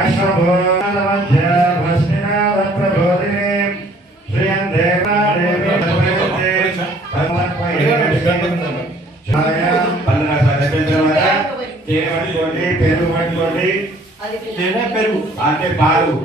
అశ్వభూతమధ్య భస్మినాద ప్రబోధినే శ్రీయం దేవాదేవి భగవతే ఛాయాం పల్లన సదపించమట తేనె పట్టుకోండి పెరుగు పట్టుకోండి తేనె పెరుగు అంటే పాలు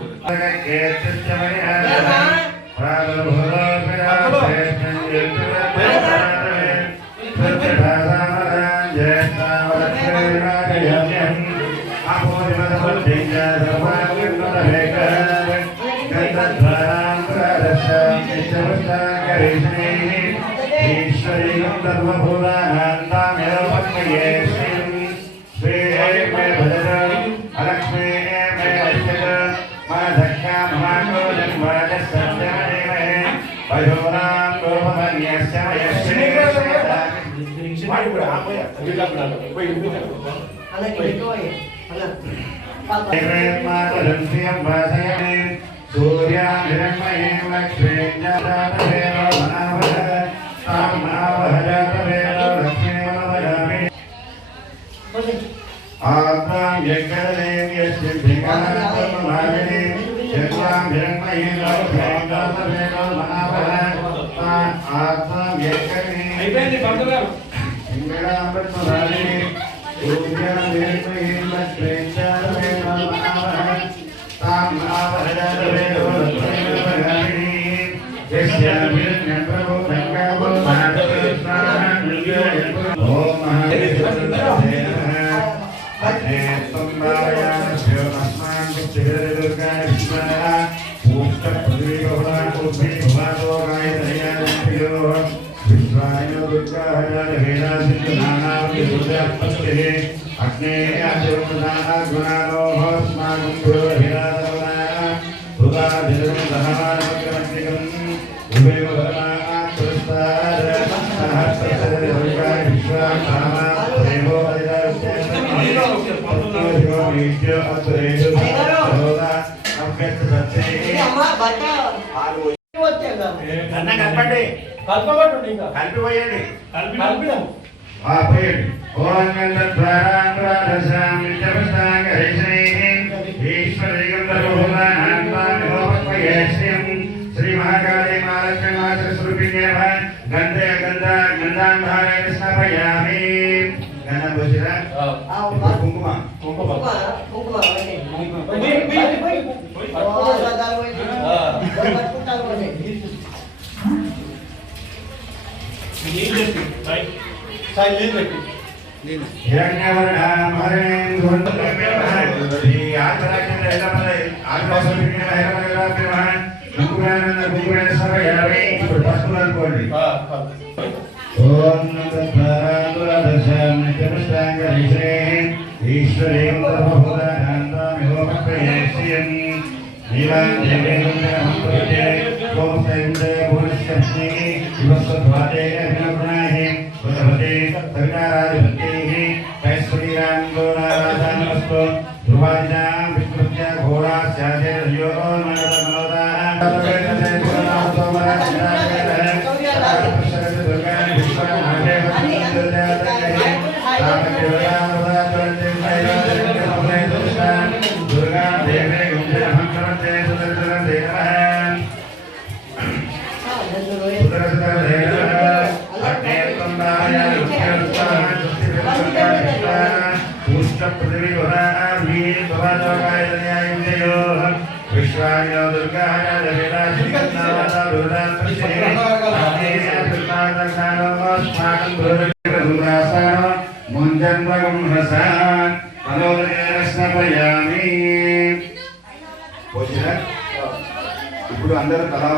ఇప్పుడు అందరూ తలా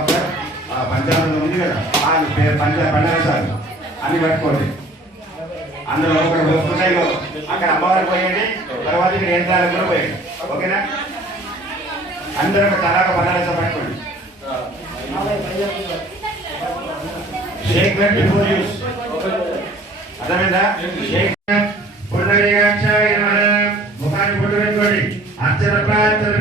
పంచాంగం ఉంది కదా పంచరసాలు అన్ని పట్టుకోండి. అందులో ఒకటి వస్తున్నాయి అక్కడ అమ్మవారు పోయండి, తర్వాత ఇక్కడ యంత్రాలకు కూడా పోయండి. ఓకేనా? అందరూ ఒక తలాక పంచరసం పట్టుకోండి. Shake before use. అర్థమైందా? షేక్ ముఖాన్ని పుట్టు పెట్టుకోండి. అక్షర ప్రార్థన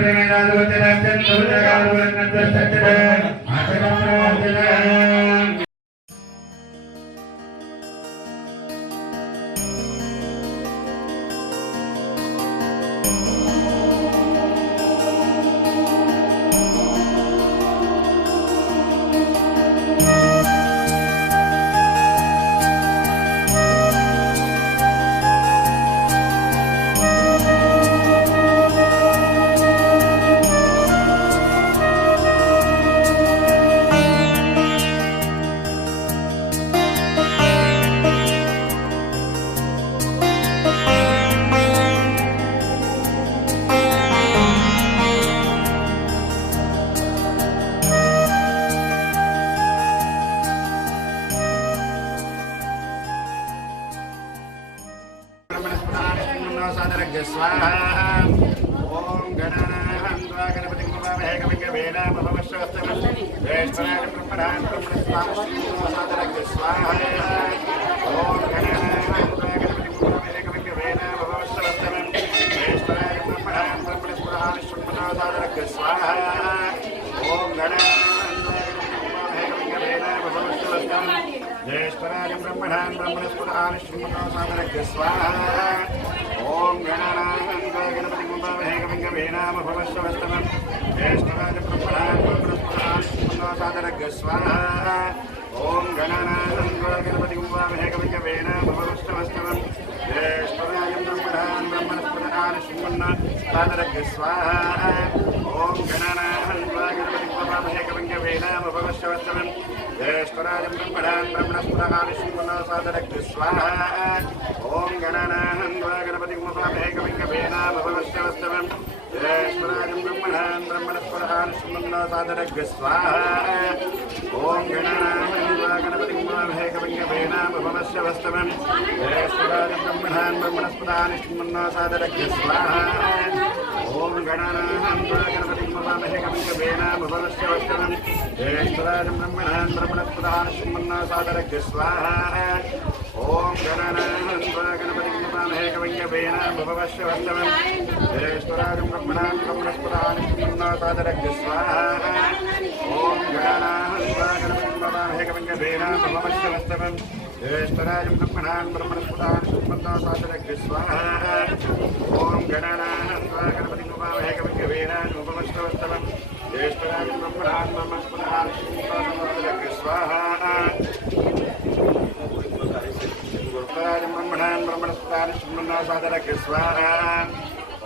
ఓం గణానాహం త్వా గణపతిం వవామహే కవిం కవీనాం ఉపమశ్రవస్తమం జ్యేష్ఠరాజ బ్రహ్మణాన్ బ్రహ్మణస్పదాన స్వాహ. ఓం గణానాహం త్వా గణపతిం వవామహే కవిం కవీనాం ఉపమశ్రవస్తమం జ్యేష్ఠరాజ బ్రహ్మణాన్ బ్రహ్మణస్పదాన స్వాహ. ఓం గణానాహం త్వా గణపతిం వవామహే కవిం కవీనాం ఉపమశ్రవస్తమం జ్యేష్ఠరాజం బ్రహ్మణాన్ బ్రహ్మణస్పదాన స్వాహ. ఓం గణానాహం త్వా గణపతిం వవామహే కవిం కవీనాం ఉపమశ్రవస్తమం జ్యేష్ఠరాజం బ్రహ్మణాన్ బ్రహ్మణస్పదాన స్వాహ. ఓం గణానాహం త్వా గణపతిం వవామహే కవిం కవీనాం ఉపమశ్రవస్తమం జ్యేష్ఠరాజం బ్రహ్మణాన్ బ్రహ్మణస్పదాన స్వాహ. ఓం గణానాహం త్వా గణపతిం వవామహే కవిం కవీనాం ఉపమశ్రవస్తమం జ్యేష్ఠరాజం బ్రహ్మణాన్ బ్రహ్మణస్పదాన స్వాహ. ఓం గణానాహం త్వా గణపతిం వవామహే కవిం కవీనాం ఉపమశ్రవస్తమం జ్యేష్ఠరాజం బ్రహ్మణాన్ బ్రహ్మణస్పదాన స్వాహ. ఓం గణానాహం త్వా గణపతిం వవామహే కవిం కవీనాం ఉపమశ్రవస్తమం జ్యేష్ఠరాజం బ్రహ్మణాన్ బ్రహ్మణస్పదాన స్వాహ. ఓం గణానాహం త్వా గణపతిం వవామహే కవిం కవీనాం ఉపమశ్రవస్తమం జ్యేష్ఠరాజం బ్రహ్మణాన్ బ్రహ్మణస్పదాన స్వాహ. ఓం గణానాహం త్వా గణపతిం వవామహే కవిం కవీనాం ఉపమశ్రవస్తమం జ్యేష్ఠరాజం బ్రహ్మణాన్ బ్రహ్మణస్పదాన స్వాహ. ఓం గణానాహం త్వా గణపతిం వవామహే కవిం కవీనాం ఉపమశ్రవస్తమం జ్యేష్ఠరాజం బ్రహ్మణాన్ బ్రహ్మణస్పదాన స్వాహ. ఓం గణానాహం త్వా గణపతిం వవామహే కవిం కవీనాం ఉపమశ్రవస్తమం జ్యేష్ఠరాజం బ్రహ్మణాన్ బ్రహ్మణస్పదాన స్వాహ. బ్రహ్మణాన్ బ్రహ్మణస్పదాన స్వాహ.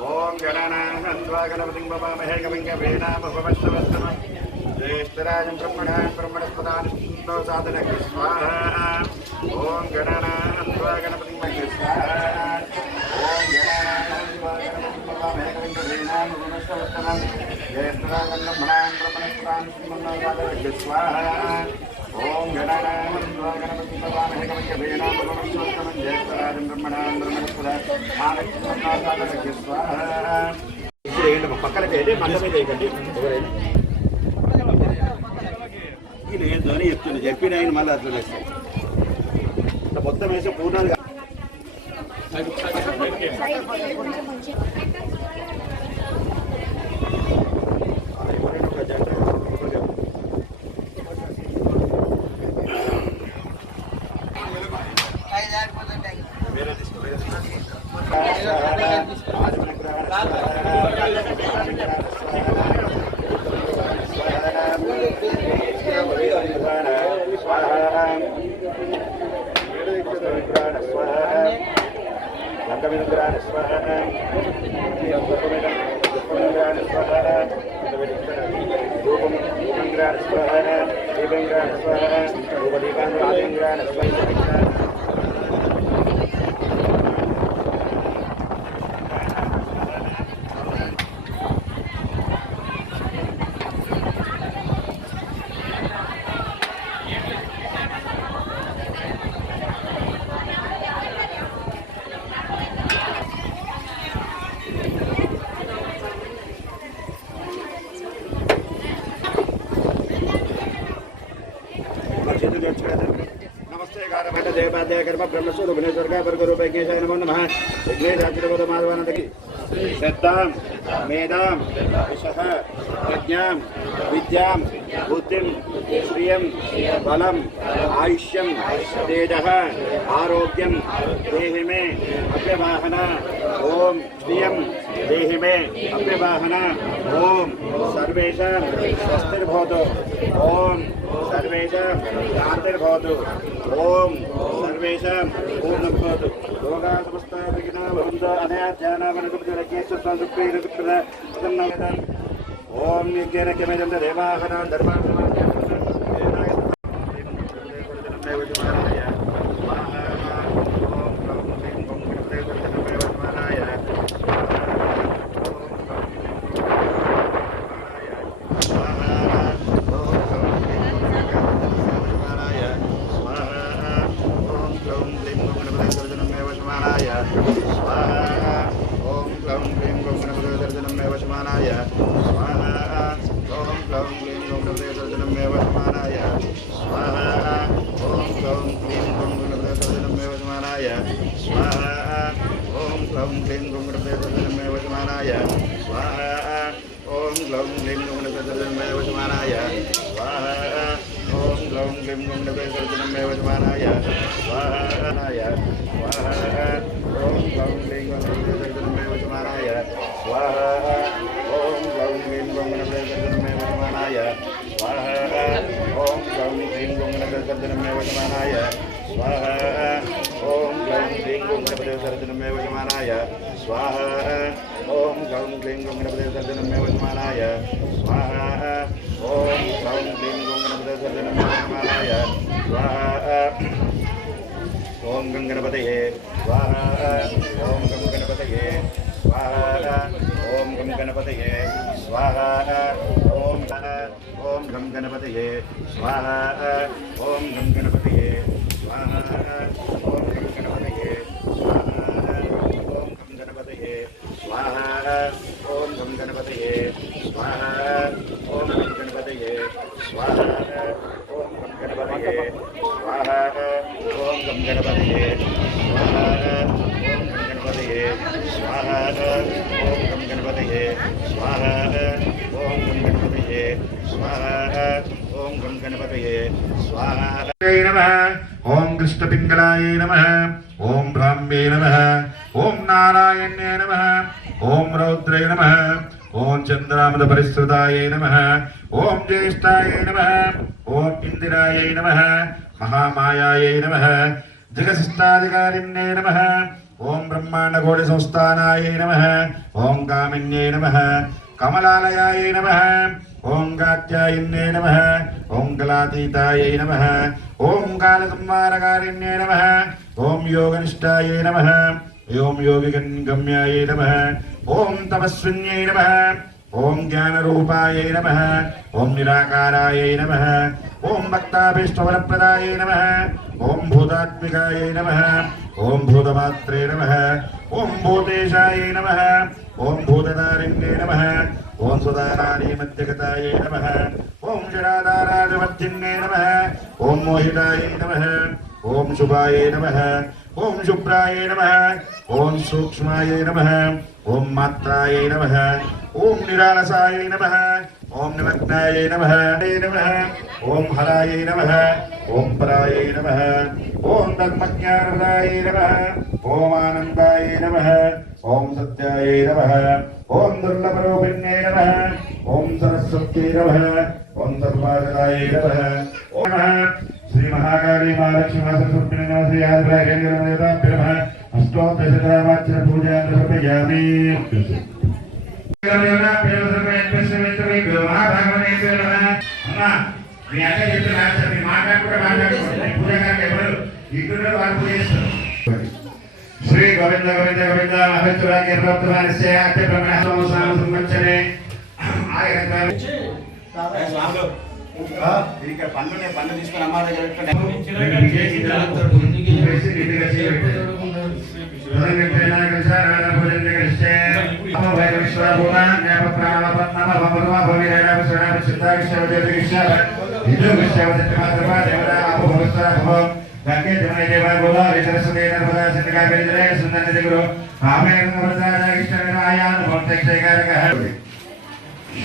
ఓం గణానాహం త్వా గణపతిం వవామహే కవిం కవీనాం ఉపమశ్రవస్తమం జ్యేష్ఠరాజం బ్రహ్మణాన్ బ్రహ్మణస్పదాన స్వాహ. ఓం గణానాహం త్వా గణపతిం స్వాహ. ఓం గణానాహం త్వా గణపతిం వవామహే కవిం కవీనాం ఉపమశ్రవస్తమం జ్యేష్ఠరాజం బ్రహ్మణాన్ బ్రహ్మణస్పదాన స్వాహ. ఓం గణానాహం త్వా గణపతిం వవామహే కవిం కవీనాం ఉపమశ్రవస్తమం జ్యేష్ఠరాజం బ్రహ్మణాన్ బ్రహ్మణస్పదాన స్వాహ. పక్కనకి అయితే మంద మీద వేయకండి. ఎవరైనా ఏందో అని చెప్తుంది. చెప్పిన ఆయన మళ్ళీ అట్లా వేస్తాం. మొత్తం వేసే పూర్ణాలు नमस्ते गारभट देवाद्य कर्म ब्रह्मस्वरूप विघ्नेश्वर वर्गरूप यज्ञेशाय नमो नमः विघ्नेशाच्युत माधवानंद श्रद्धां मेधां विशः प्रज्ञां विद्यां बुद्धिं श्रियं बलम् आयुष्यं तेजः आरोग्यं देहि मे अभ्यवाहन ओम श्रियं देहि मे अभ्यवाहन ओम सर्वेषां स्वस्तिर्भवतु ओम सर्वेषां शान्तिर्भवतु ओम सर्वेषां पूर्णं भवतु लोकाः समस्ताः सुखिनः भवन्तु अनया ध्यानावनकुब्धरज्ञेश्वर संसुप्तिरसुप्तः ओम नित्येन किमेदं देवाहना धर्माः स्वाहा ओम क्लौं क्लीं वचमानाय स्वाहा ओम ग्लौं ग्लीं गौं गणपतये सर्वजनं मे वचमानाय स्वाहा ओम ग्लौं ग्लीं गौं गणपतये सर्वजनं मे वचमानाय स्वाहा ओम ग्लौं ग्लीं गौं गणपतये सर्वजनं मे वचमानाय स्वाहा ओम ग्लौं ग्लीं गौं गणपतये सर्वजनं मे वचमानाय स्वाहा ओम ग्लौं ग्लीं गौं गणपतये सर्वजनं मे वचमानाय स्वाहा स्वाहा ओम ग्लौं ग्लीं गौं गणपतये सर्वजनं मे वचमानाय स्वाहा ओम ग्लौं ग्लीं गौं गणपतये सर्वजनं मे वचमानाय स्वाहा ओम ग्लौं ग्लीं गौं गणपतये सर्वजनं मे वचमानाय स्वाहा ओम ग्लौं ग्लीं गौं गणपतये सर्वजनं मे वचमानाय स्वाहा ओम ग्लौं ग्लीं गौं गणपतये सर्वजनं मे वचमानाय स्वाहा ओम ग्लौं ग्लीं गौं गणपतये सर्वजनं मे वचमानाय स्वाहा ओम गं गणपतये स्वाहा ओम गं गणपतये स्वाहा ओम गं गणपतये स्वाहा ओम गं गणपतये स्वाहा ओम गं गणपतये स्वाहा ओम गं गणपतये स्वाहा ओम गं गणपतये स्वाहा ओम गं गणपतये स्वाहा ओम गं गणपतये स्वाहा ओम गं गणपतये स्वाहा ओम गं गणपतये स्वाहा ओम गं गणपतये स्वाहा ओम गं गणपतये स्वाहा ओम गं गणपतये स्वाहा ओम गं गणपतये स्वाहा नमः ओम कृष्णपिंगलाय नमः ओम ब्राह्मे नमः ओम नारायण्ये नमः ओम रौद्रे नमः ओम चंद्रामद परिसृताय नमः ओम ज्येष्ठाय नमः ओम इंदिराय नमः महामायाय नमः जगसिष्टाधिकारिण्ये नमः ओम ब्रह्मांडकोटि संस्थानाय नमः ओम कामिन्ये नमः कमलालयाय नमः ओम गात्यायन्ये नमः ओम कलातीताय नमः ओम कालसंहारकारिण्ये नमः ओम योगनिष्ठाय नमः ओम योगिगम्याय नमः ओम तपस्विन्ये नमः ओम ज्ञानरूपाय नमः ओम निराकाराय नमः ओम भक्ताभीष्टवरप्रदाय नमः ओम भूतात्मिकाय नमः ओम भूतमात्रे नमः ओम भूतेशाय नमः ओम भूतधारिण्ये नमः ओम सुदानानीमध्यगताय नमः ओम जडाधाराजवर्जिन्ये नमः ओम मोहिताय नमः ओम शुभाय नमः ओम शुभ्राय नमः ओम सूक्ष्माय नमः ओम मात्राय नमः ओम निरालसाय नमः ओम निमग्नाय नमः ओम हराय नमः ओम पराय नमः ओम धर्मज्ञानदाय नमः ओम आनंदाय नमः ओम सत्याय नमः ओम दुर्लभरूपिण्ये नमः ओम सरस्वती नमः ओम सर्वाजनाय नमः ओम श्री महाकाली महालक्ष्मी सरस्वती नमः श्री आदिराजेन्द्र नमः अष्टोत्तरशतनामार्चन पूजा समर्पयामि श्री गोविंद गोविंद गोविंद महाचुरागे प्रवर्तमानस्य अत्य ब्रह्मणो संवत्सरे स्वामी इनके पन्नु తీసుకొని అమ్మ దగ్గర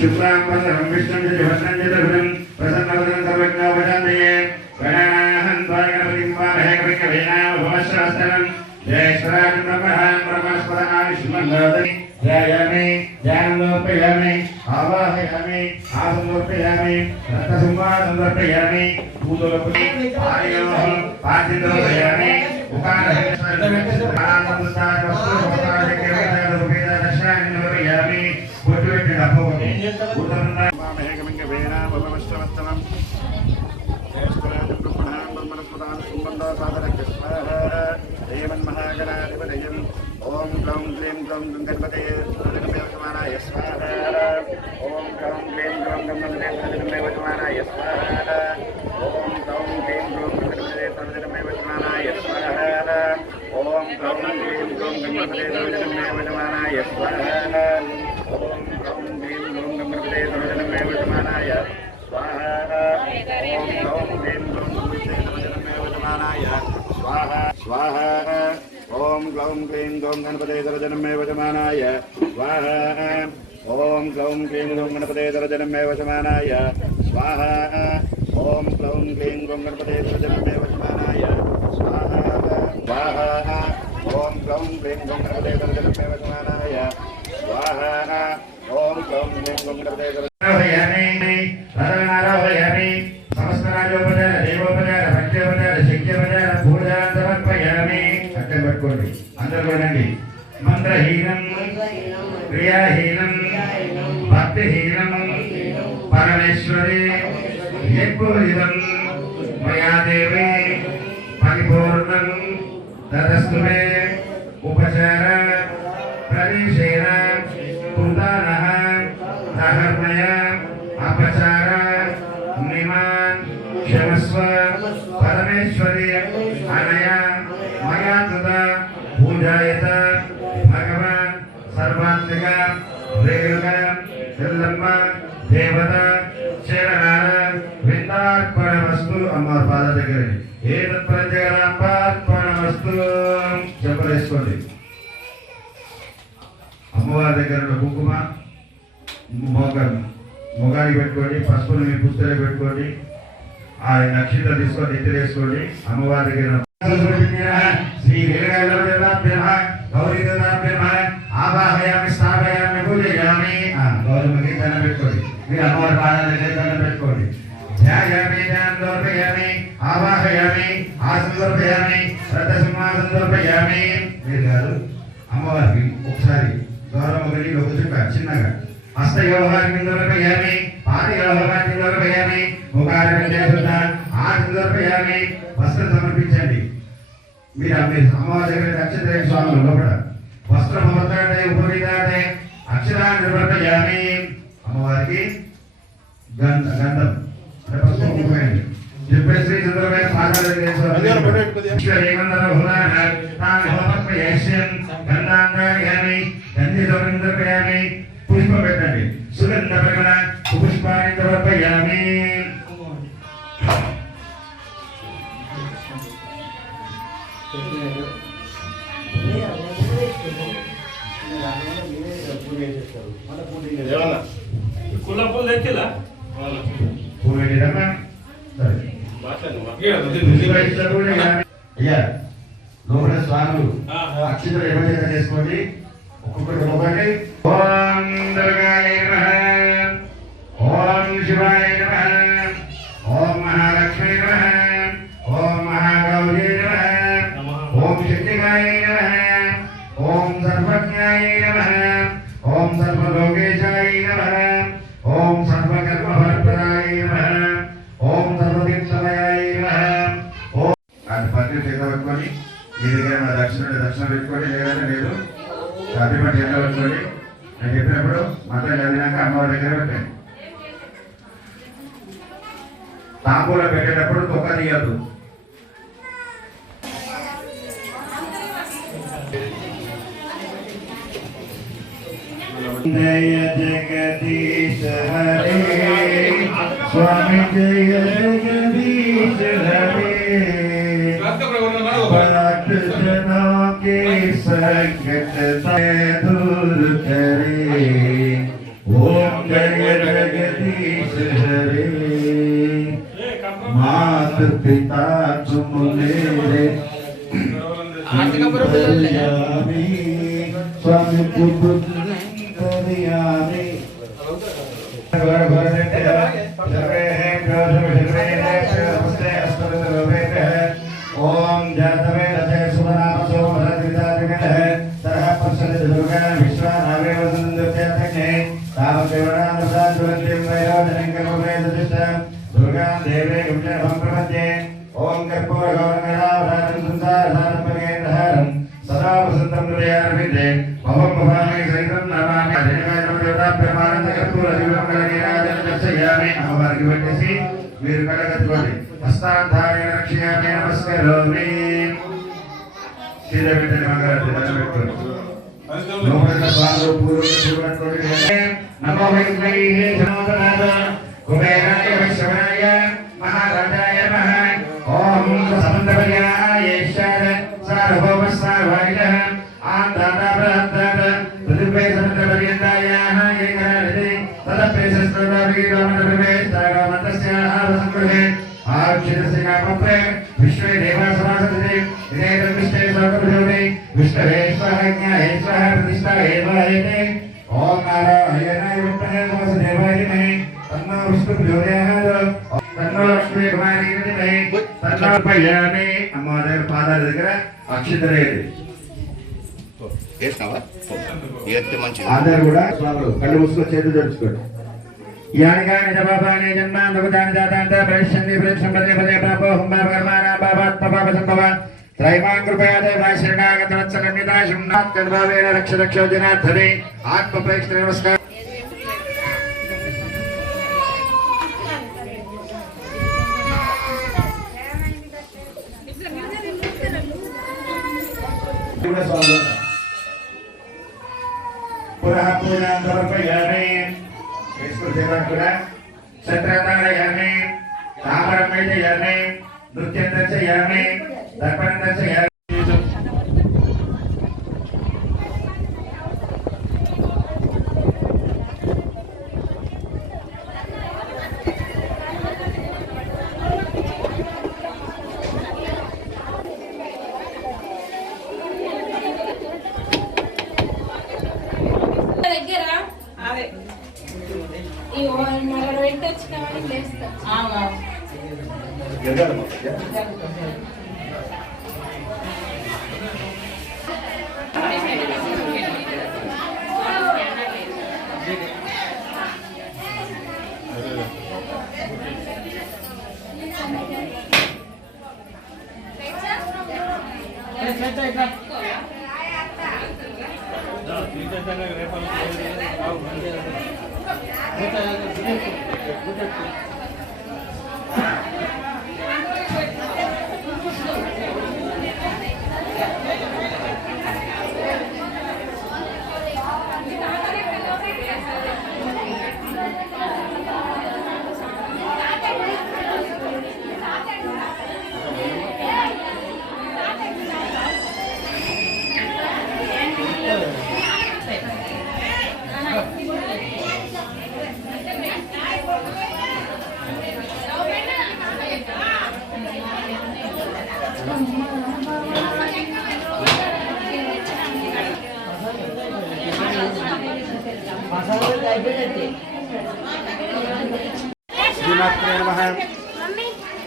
शुक्लांबरधरं विष्णुं जयवन्तं जयधुनं प्रसन्नवदनं सर्वज्ञोपशान्तये गणानाहं त्वा गणपतिं वामहे कविं कवीनामुपमश्रवस्तनं जयेश्वराजं ब्रह्मणां ब्रह्मस्पदानां विष्णुमन्दादि ध्यायामि ध्यानं समर्पयामि आवाहयामि आसनं समर्पयामि रत्नसंवादं समर्पयामि पूजोपरि आयोः पाद्यं समर्पयामि ओम ग्लौं ग्लीं गौं गणपतये वचमानाय स्वाहा ओम ग्लौं ग्लीं गौं गणपतये वचमानाय स्वाहा ओम ग्लौं ग्लीं गौं गणपतये वचमानाय स्वाहा ओम ग्लौं ग्लीं गौं गणपतये वचमानाय स्वाहा ओम ग्लौं ग्लौं गणपते दर्जनमे वचमानाय स्वाहा ओम ग्लौं क्लीं ग्लौं गणपते दर्जनमे वचमानाय स्वाहा ओम ग्लौं क्लीं ग्लौं गणपते दर्जनमे वचमानाय स्वाहा स्वाहा ओम ग्लौं क्लीं ग्लौं गणपते दर्जनमे वचमानाय स्वाहा ओम ग्लौं क्लीं ग्लौं गणपते दर्जनमे आरोहयामि समस्त राजोपचार देवोपचार भक्त्योपचार शक्योपचार पूजा समर्पयामि అక్కడ పట్టుకోండి అందరూ వినండి మంత్రహీనం క్రియాహీనం భక్తిహీనం పరమేశ్వరి యజ్ఞోదితం మయా దేవి పరిపూర్ణం తదస్తుమే ఉపచార ప్రవేశేన కుందానః దహర్మయ అపచార నిమాన్ క్షమస్వ పరమేశ్వరి అనయా మయా తదా పూజాయత భగవాన్ సర్వాత్మిక రేణుక ఎల్లమ్మ దేవత శరణార విందార్పణమస్తు అమ్మవారి పాద దగ్గర ఏ తత్పరంజగదాంబార్పణమస్తు చెప్పలేసుకోండి. అమ్మవారి దగ్గర కుంకుమ మొగానికి పెట్టుకోండి, పసుపుని మీ పుస్తకాలు పెట్టుకోండి, ఆ నక్షత్రం తీసుకొని ఎత్తిరేసుకోండి. అమ్మవారి దగ్గర శ్రీ గౌరీ ఆవాహయామి స్థాపయామి పూజయామి గౌరమ్మకి దండం పెట్టుకోండి. మీరు అమ్మవారి పాదాల దగ్గర దండం పెట్టుకోండి. ధ్యాయామి ధ్యానం దోర్పయామి ఆవాహయామి ఆసనం దోర్పయామి రథసింహాసనం దోర్పయామి. మీరు కాదు అమ్మవారికి ఒకసారి గౌరమ్మకి ఒక చుక్క చిన్నగా హస్త వ్యవహారం దొరకయామి పాటి వ్యవహారాన్ని దొరకయామి ముఖారం దొరకయామి వస్త్రం సమర్పించండి. మీరు అమ్మవారి దగ్గర నక్షత్ర స్వాములు లోపల వస్త్రం అమర్తాడే ఉపరీతాడే అక్షరాన్ని దొరకయామి. అమ్మవారికి గంధం చెప్పే శ్రీ చంద్రబాబు సాగర్ పుష్ప పెట్టండి. సుగంధ పరిమళ పుష్పాన్ని సమర్పయామి. పూలు తెచ్చిలా పూలు పెట్టిరమ్మా. అయ్యా లోపల స్వాములు అక్షితలు ఏమైనా చేసుకోండి. ఒక్కొక్కటి ఒకటి ఓం దుర్గాయ నమః ఓం శివాయ నమః ఓం మహాలక్ష్మీ నమః ఓం మహాగౌరీ నమః ఓం శక్తికాయ నమః ఓం సర్వజ్ఞాయ నమః ఓం సర్వలోకేశాయ నమః ఓం సర్వకర్మఫలప్రదాయ నమః ఓం సర్వతీర్థమయాయ నమః. ఓం అది పత్రి చేత పట్టుకొని మీ దగ్గర దక్షిణ పెట్టుకోండి. లేదంటే లేదు అభిపట్టి ఎంత పట్టుకోండి. నేను చెప్పినప్పుడు మంత్రం చదివినాక అమ్మవారి దగ్గర పెట్టండి. తాంబూలం పెట్టేటప్పుడు తొక్క తీయద్దు. జయ జగదీశ హరే స్వామి జయ జగదీశ హరే भक्त जनों के संकट दूर करे ओम जय जगदीश हरे. मात पिता तुम मेरे स्वामी पुत्रियामी ओम जातवे रथे सुनाम सोमरद्वितादिगः तरह पक्षले दुर्गा विश्वानावे वसुन्दत्यातके तावदेवनामसादुरन्तिं वयोजनं कर्मवेदतिष्ठं दुर्गां देवे गुप्तभं प्रपद्ये ओम कर्पूरगौरङ्गरावराजं संसारसारं परिगेन्द्रहारं सदा वसन्तं हृदयारविन्दे भवं भवामि सहितं नमामि देवताभ्यमानन्दकर्पूरदिवङ्गलनीराजनं दर्शयामि अमवार्गि पट्टेసి మీరు కడగట్టుకోండి. హస్తాధారేణ రక్ష్యామి నమస్కరోమి. శిరవిటని మంగళారతి దండం పెట్టుకోండి. లోపల స్వాములు పూర్వకోటి నమో వైష్ణవే జనార్దనాథ కుబేరాయ వైష్ణవాయ మహారాజాయ నమః. ఓం సమంతపర్యాయ సార్వభౌమస్థాయ ఆంధ్ర पुत्रे विश्वे देवासुरासते इदेतं विष्णे सर्वप्रजोते विष्णवे स्वाहा ज्ञाये स्वाहा प्रतिष्ठाये स्वाहेते ओम नारायणाय विद्महे वासुदेवाय धीमहि तन्नो विष्णुः प्रचोदयात् तन्नो लक्ष्मी कुमारी धीमहि तन्नो पय्यामि अम्मादेव पादाల దగ్గర అక్షింతలు వేయండి వేస్తావా ఏస్తే మంచిది అందరూ కూడా స్వాములు కళ్ళు మూసుకొని చేతులు జరుపుకోండి యానిగాని జపాపాని జన్మాంతపుతాని జాతాంత ప్రవిశ్యంది ప్రతిసంపదే పదే పాపో హుంభాకర్మాణా పాపాత్మ పాప సంభవ త్రైమాం కృపయా దేవాయ శరణాగత వత్సలన్యతా శున్నాత్ కర్మావేణ రక్ష రక్షో జనార్దనే ఆత్మ ప్రేక్ష నమస్కారం पुनः पूजां समर्पयामि विष्णुदेवं पुनः छत्रधारयामि ताम्रं मेलयामि नृत्यं दर्शयामि दर्पणं दर्शयामि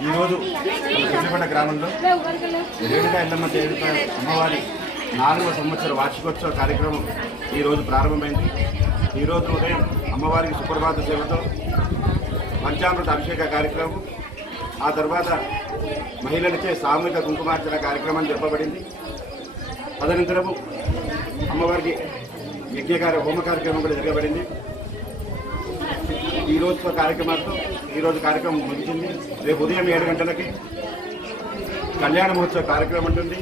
ఈరోజు కృష్ణపట్ట గ్రామంలో రేణుకా ఎల్లమ్మ దేవిక అమ్మవారి 4వ సంవత్సర వార్షికోత్సవ కార్యక్రమం ఈరోజు ప్రారంభమైంది. ఈరోజు ఉదయం అమ్మవారికి సుప్రభాత సేవతో పంచామృత అభిషేక కార్యక్రమం, ఆ తర్వాత మహిళలచే సామూహిక కుంకుమార్చన కార్యక్రమం జరపబడింది. తదనంతరము అమ్మవారికి యజ్ఞకార్య హోమ కార్యక్రమం కూడా జరగబడింది. ఈరోజు కార్యక్రమాలతో ఈరోజు కార్యక్రమం ముగిసింది. రేపు ఉదయం 7 గంటలకి కళ్యాణ మహోత్సవ కార్యక్రమం ఉంటుంది.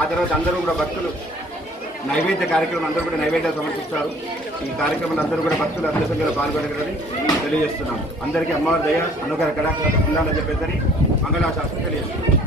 ఆ తర్వాత అందరూ కూడా భక్తులు నైవేద్య కార్యక్రమం అందరూ కూడా నైవేద్యం సమర్పిస్తారు. ఈ కార్యక్రమంలో అందరూ కూడా భక్తులు అధిక సంఖ్యలో పాల్గొనగలని తెలియజేస్తున్నాం. అందరికీ అమ్మవారి దయ అనుగ్రహ కళాకారులు ఉండాలని చెప్పేసి మంగళాశాస్త్రం తెలియజేస్తున్నాం.